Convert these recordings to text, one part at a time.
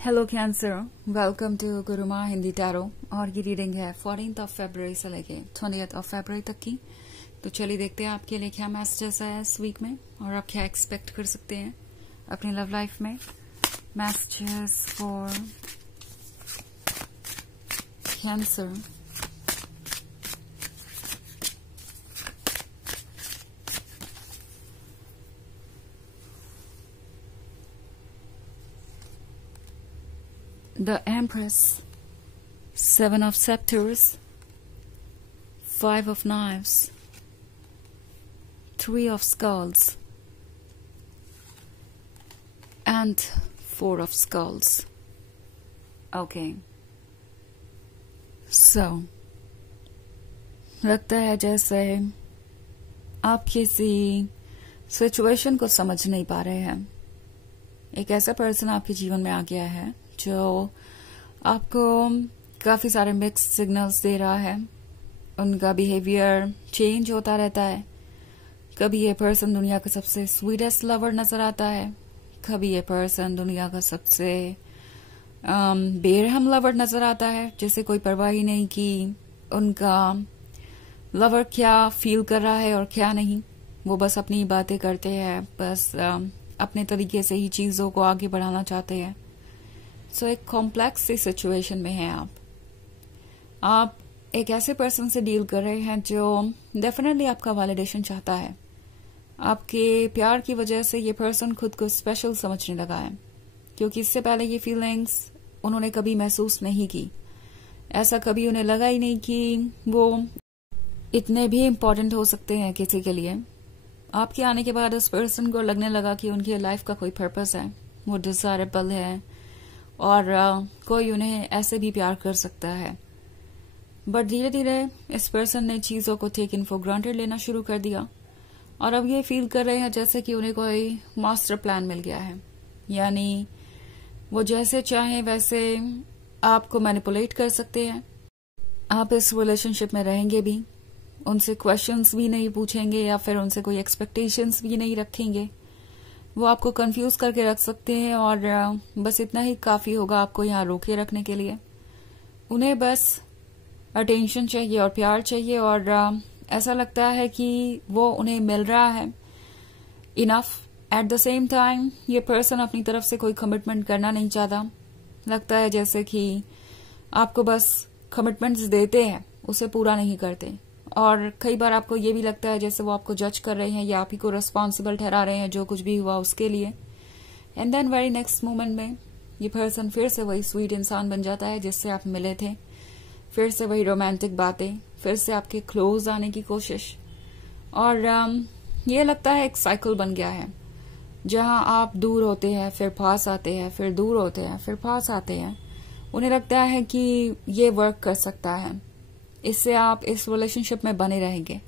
Hello Cancer, welcome to Guruma Hindi tarot. और ये reading है 14th ऑफ फरवरी से लेके 20th ऑफ फरवरी तक की। तो चलिए देखते हैं आपके लिए क्या मैसेजेस है इस वीक में और आप क्या एक्सपेक्ट कर सकते हैं अपनी लव लाइफ में। Messages for cancer. The Empress, Seven of Scepters, Five of Knives, Three of Skulls, and Four of Skulls. Okay. So, लगता है जैसे आप किसी सिचुएशन को समझ नहीं पा रहे हैं। एक ऐसा पर्सन आपके जीवन में आ गया है जो आपको काफी सारे मिक्स सिग्नल्स दे रहा है। उनका बिहेवियर चेंज होता रहता है। कभी ये पर्सन दुनिया का सबसे स्वीटेस्ट लवर नजर आता है, कभी ये पर्सन दुनिया का सबसे बेरहम लवर नजर आता है, जिसे कोई परवाह ही नहीं कि उनका लवर क्या फील कर रहा है और क्या नहीं। वो बस अपनी बातें करते हैं, बस अपने तरीके से ही चीजों को आगे बढ़ाना चाहते हैं। सो एक कॉम्प्लेक्स सी सिचुएशन में हैं आप एक ऐसे पर्सन से डील कर रहे हैं जो डेफिनेटली आपका वैलिडेशन चाहता है। आपके प्यार की वजह से ये पर्सन खुद को स्पेशल समझने लगा है, क्योंकि इससे पहले ये फीलिंग्स उन्होंने कभी महसूस नहीं की। ऐसा कभी उन्हें लगा ही नहीं कि वो इतने भी इम्पोर्टेंट हो सकते हैं किसी के लिए। आपके आने के बाद उस पर्सन को लगने लगा कि उनकी लाइफ का कोई पर्पस है, वो डिजायरेबल है और कोई उन्हें ऐसे भी प्यार कर सकता है। बट धीरे धीरे इस पर्सन ने चीजों को टेकन फॉर ग्रांटेड लेना शुरू कर दिया और अब ये फील कर रहे हैं जैसे कि उन्हें कोई मास्टर प्लान मिल गया है। यानी वो जैसे चाहें वैसे आपको मैनिपुलेट कर सकते हैं। आप इस रिलेशनशिप में रहेंगे भी, उनसे क्वेश्चंस भी नहीं पूछेंगे या फिर उनसे कोई एक्सपेक्टेशंस भी नहीं रखेंगे। वो आपको कंफ्यूज करके रख सकते हैं और बस इतना ही काफी होगा आपको यहाँ रोके रखने के लिए। उन्हें बस अटेंशन चाहिए और प्यार चाहिए और ऐसा लगता है कि वो उन्हें मिल रहा है enough. At the same time ये पर्सन अपनी तरफ से कोई कमिटमेंट करना नहीं चाहता। लगता है जैसे कि आपको बस कमिटमेंट्स देते हैं, उसे पूरा नहीं करते। और कई बार आपको ये भी लगता है जैसे वो आपको जज कर रहे हैं या आप ही को रिस्पॉन्सिबल ठहरा रहे हैं जो कुछ भी हुआ उसके लिए। And then very next moment में ये पर्सन फिर से वही स्वीट इंसान बन जाता है जिससे आप मिले थे। फिर से वही रोमांटिक बातें, फिर से आपके क्लोज आने की कोशिश। और ये लगता है एक साइकिल बन गया है जहां आप दूर होते हैं, फिर पास आते हैं, फिर दूर होते हैं, फिर पास आते हैं। उन्हें लगता है कि ये वर्क कर सकता है, इससे आप इस रिलेशनशिप में बने रहेंगे।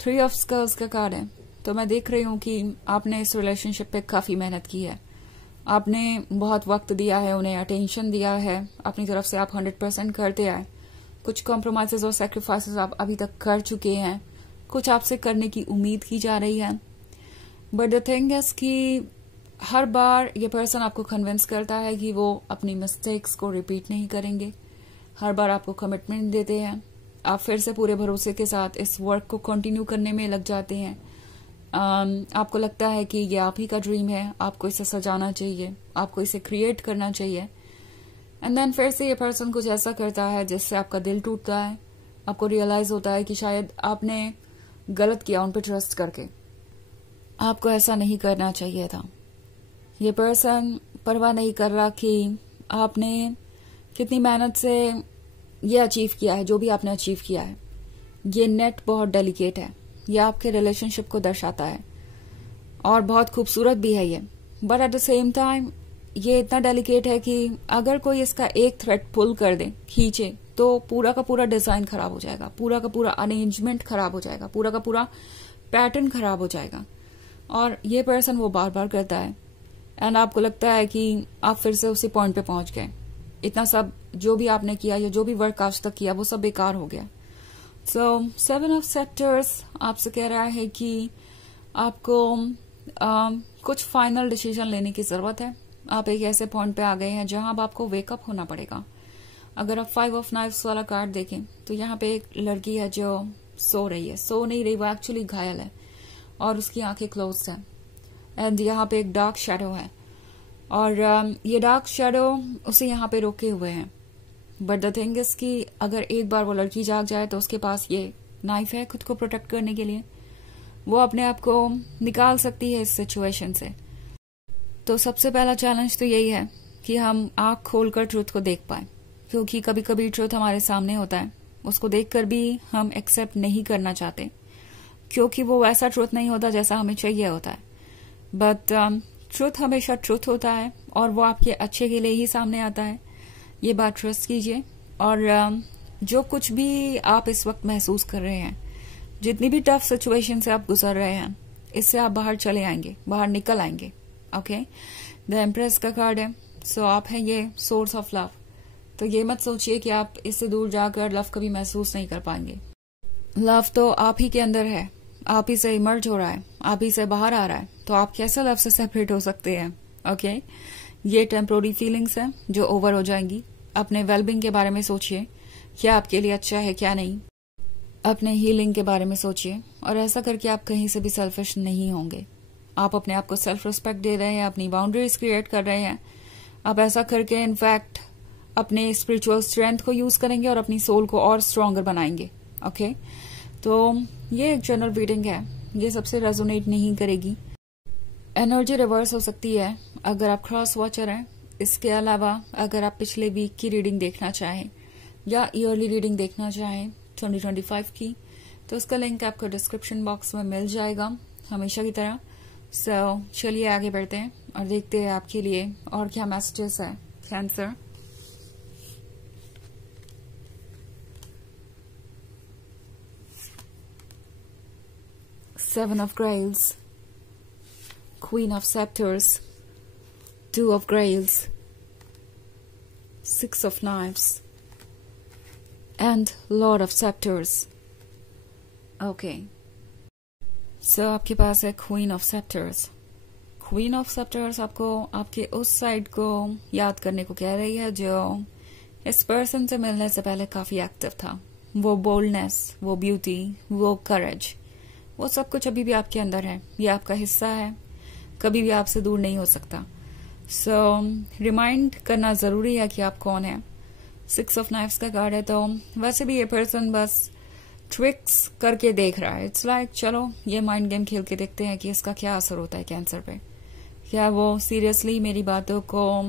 3 ऑफ स्कल्स का कार्ड है, तो मैं देख रही हूँ कि आपने इस रिलेशनशिप पे काफी मेहनत की है। आपने बहुत वक्त दिया है, उन्हें अटेंशन दिया है, अपनी तरफ से आप 100% करते आए। कुछ कॉम्प्रोमाइजेस और सेक्रीफाइसेस आप अभी तक कर चुके हैं, कुछ आपसे करने की उम्मीद की जा रही है। बट द थिंग इज कि हर बार ये पर्सन आपको कन्विंस करता है कि वो अपनी मिस्टेक्स को रिपीट नहीं करेंगे। हर बार आपको कमिटमेंट देते हैं, आप फिर से पूरे भरोसे के साथ इस वर्क को कंटिन्यू करने में लग जाते हैं। आपको लगता है कि ये आप ही का ड्रीम है, आपको इसे सजाना चाहिए, आपको इसे क्रिएट करना चाहिए। एंड देन फिर से ये पर्सन कुछ ऐसा करता है जिससे आपका दिल टूटता है। आपको रियलाइज होता है कि शायद आपने गलत किया उन पर ट्रस्ट करके, आपको ऐसा नहीं करना चाहिए था। ये पर्सन परवाह नहीं कर रहा कि आपने कितनी मेहनत से ये अचीव किया है, जो भी आपने अचीव किया है। ये नेट बहुत डेलिकेट है, ये आपके रिलेशनशिप को दर्शाता है और बहुत खूबसूरत भी है ये। But at the same time ये इतना डेलिकेट है कि अगर कोई इसका एक थ्रेड पुल कर दे, खींचे, तो पूरा का पूरा डिजाइन खराब हो जाएगा, पूरा का पूरा अरेंजमेंट खराब हो जाएगा, पूरा का पूरा पैटर्न खराब हो जाएगा। और ये पर्सन वो बार बार करता है एंड आपको लगता है कि आप फिर से उसी पॉइंट पे पहुंच गए। इतना सब जो भी आपने किया या जो भी वर्क आज तक किया वो सब बेकार हो गया। सो 7 ऑफ सेक्टर्स आपसे कह रहा है कि आपको कुछ फाइनल डिसीजन लेने की जरूरत है। आप एक ऐसे पॉइंट पे आ गए हैं जहां अब आपको वेकअप होना पड़ेगा। अगर आप 5 ऑफ नाइफ्स वाला कार्ड देखें तो यहाँ पे एक लड़की है जो सो रही है, सो नहीं रही, वो एक्चुअली घायल है और उसकी आंखें क्लोज है। एंड यहाँ पे एक डार्क शेडो है और ये डार्क शेडो उसे यहाँ पे रोके हुए हैं। बट द थिंग इज कि अगर एक बार वो लड़की जाग जाए तो उसके पास ये नाइफ है खुद को प्रोटेक्ट करने के लिए, वो अपने आप को निकाल सकती है इस सिचुएशन से। तो सबसे पहला चैलेंज तो यही है कि हम आंख खोलकर ट्रुथ को देख पाए, क्योंकि कभी कभी ट्रुथ हमारे सामने होता है, उसको देखकर भी हम एक्सेप्ट नहीं करना चाहते क्योंकि वो वैसा ट्रुथ नहीं होता जैसा हमें चाहिए होता है। बट ट्रुथ हमेशा ट्रुथ होता है और वो आपके अच्छे के लिए ही सामने आता है। ये बात ट्रस्ट कीजिए। और जो कुछ भी आप इस वक्त महसूस कर रहे हैं, जितनी भी टफ सिचुएशन से आप गुजर रहे हैं, इससे आप बाहर चले आएंगे, बाहर निकल आएंगे। ओके, द एम्प्रेस का कार्ड है। सो आप हैं ये सोर्स ऑफ लव। तो ये मत सोचिए कि आप इससे दूर जाकर लव कभी महसूस नहीं कर पाएंगे। लव तो आप ही के अंदर है, आप ही से इमर्ज हो रहा है, आप ही से बाहर आ रहा है। तो आप कैसे लव से सेपरेट हो सकते हैं? ओके, ये टेम्पोररी फीलिंग्स हैं जो ओवर हो जाएंगी। अपने वेलबींग के बारे में सोचिए, क्या आपके लिए अच्छा है क्या नहीं। अपने हीलिंग के बारे में सोचिए और ऐसा करके आप कहीं से भी सेल्फिश नहीं होंगे। आप अपने आप को सेल्फ रिस्पेक्ट दे रहे हैं, अपनी बाउंड्रीज क्रिएट कर रहे हैं। आप ऐसा करके इनफैक्ट अपने स्पिरिचुअल स्ट्रेंथ को यूज करेंगे और अपनी सोल को और स्ट्रॉन्गर बनाएंगे। ओके, तो ये एक जनरल रीडिंग है, ये सबसे रेजोनेट नहीं करेगी। एनर्जी रिवर्स हो सकती है अगर आप क्रॉस वॉचर हैं। इसके अलावा अगर आप पिछले वीक की रीडिंग देखना चाहें या ईयरली रीडिंग देखना चाहें 2025 की, तो उसका लिंक आपको डिस्क्रिप्शन बॉक्स में मिल जाएगा हमेशा की तरह। सो चलिए आगे बढ़ते हैं और देखते हैं आपके लिए और क्या मैसेजेस है। Cancer, Seven of Grails, Queen of Scepters, Two of Grails, Six of Knives, and Lord of Scepters. Okay. So आपके पास है Queen of Scepters. Queen of Scepters आपको आपके उस साइड को याद करने को कह रही है जो इस पर्सन से मिलने से पहले काफी एक्टिव था। वो बोल्डनेस, वो ब्यूटी, वो करेज, वो सब कुछ अभी भी आपके अंदर है। ये आपका हिस्सा है, कभी भी आपसे दूर नहीं हो सकता। सो रिमाइंड करना जरूरी है कि आप कौन है। 6 ऑफ नाइफ्स का कार्ड है, तो वैसे भी ये पर्सन बस ट्रिक्स करके देख रहा है। इट्स लाइक चलो ये माइंड गेम खेल के देखते हैं कि इसका क्या असर होता है कैंसर पे। क्या वो सीरियसली मेरी बातों को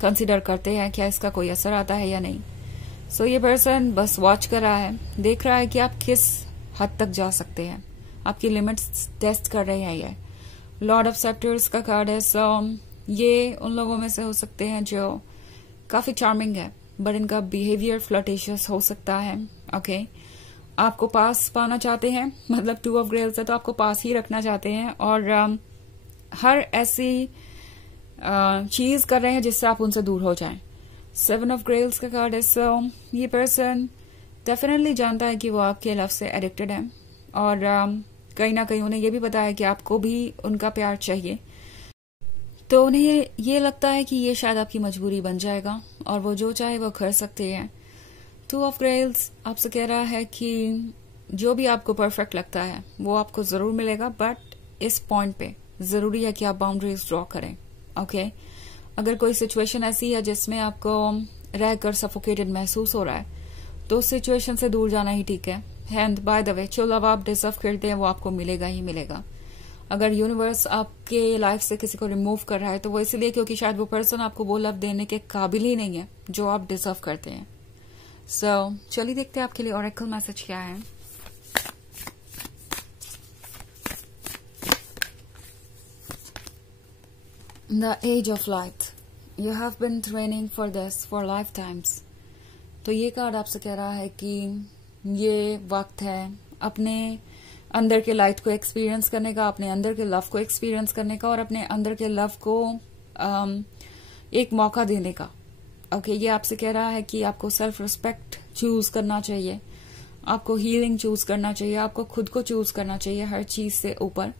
कंसिडर करते हैं, क्या इसका कोई असर आता है या नहीं। सो ये पर्सन बस वॉच कर रहा है, देख रहा है कि आप किस हद तक जा सकते हैं, आपकी लिमिट्स टेस्ट कर रहे हैं। ये लॉर्ड ऑफ सेप्टर्स का कार्ड है। सो ये उन लोगों में से हो सकते हैं जो काफी चार्मिंग है बट इनका बिहेवियर फ्लर्टेशियस हो सकता है। ओके, आपको पास पाना चाहते हैं, मतलब 2 ऑफ ग्रेल्स है तो आपको पास ही रखना चाहते हैं और हर ऐसी चीज कर रहे हैं जिससे आप उनसे दूर हो जाएं। 7 ऑफ ग्रेल्स का कार्ड है। सो ये पर्सन डेफिनेटली जानता है कि वो आपके लव से एडिक्टेड है और कहीं ना कहीं उन्हें ये भी पता है कि आपको भी उनका प्यार चाहिए। तो उन्हें ये लगता है कि ये शायद आपकी मजबूरी बन जाएगा और वो जो चाहे वो कर सकते हैं। 2 ऑफ ग्रेल्स आपसे कह रहा है कि जो भी आपको परफेक्ट लगता है वो आपको जरूर मिलेगा, बट इस पॉइंट पे जरूरी है कि आप बाउंड्रीज ड्रॉ करें। ओके, अगर कोई सिचुएशन ऐसी है जिसमें आपको रहकर सफोकेटेड महसूस हो रहा है तो उस सिचुएशन से दूर जाना ही ठीक है। एंड बाय द वे, जो लव आप डिजर्व करते हैं वो आपको मिलेगा ही मिलेगा। अगर यूनिवर्स आपके लाइफ से किसी को रिमूव कर रहा है तो वो इसलिए क्योंकि शायद वो पर्सन आपको वो लव देने के काबिल ही नहीं है जो आप डिजर्व करते हैं। सो चलिए देखते हैं आपके लिए ऑरेकल मैसेज क्या है। The age of light, you have been training for this for life times. तो ये कार्ड आपसे कह रहा है कि ये वक्त है अपने अंदर के लाइट को एक्सपीरियंस करने का, अपने अंदर के लव को एक्सपीरियंस करने का और अपने अंदर के लव को एक मौका देने का। ओके, ये आपसे कह रहा है कि आपको सेल्फ रिस्पेक्ट चूज करना चाहिए, आपको हीलिंग चूज करना चाहिए, आपको खुद को चूज करना चाहिए हर चीज से ऊपर।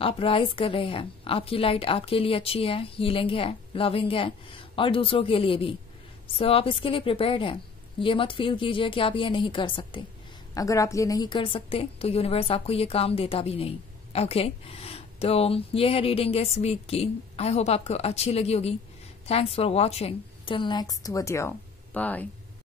आप राइज कर रहे हैं, आपकी लाइट आपके लिए अच्छी है, हीलिंग है, लविंग है और दूसरों के लिए भी। सो आप इसके लिए प्रिपेयर्ड हैं। ये मत फील कीजिए कि आप ये नहीं कर सकते। अगर आप ये नहीं कर सकते तो यूनिवर्स आपको ये काम देता भी नहीं। ओके तो ये है रीडिंग इस वीक की। आई होप आपको अच्छी लगी होगी। Thanks for watching. Till next video, bye.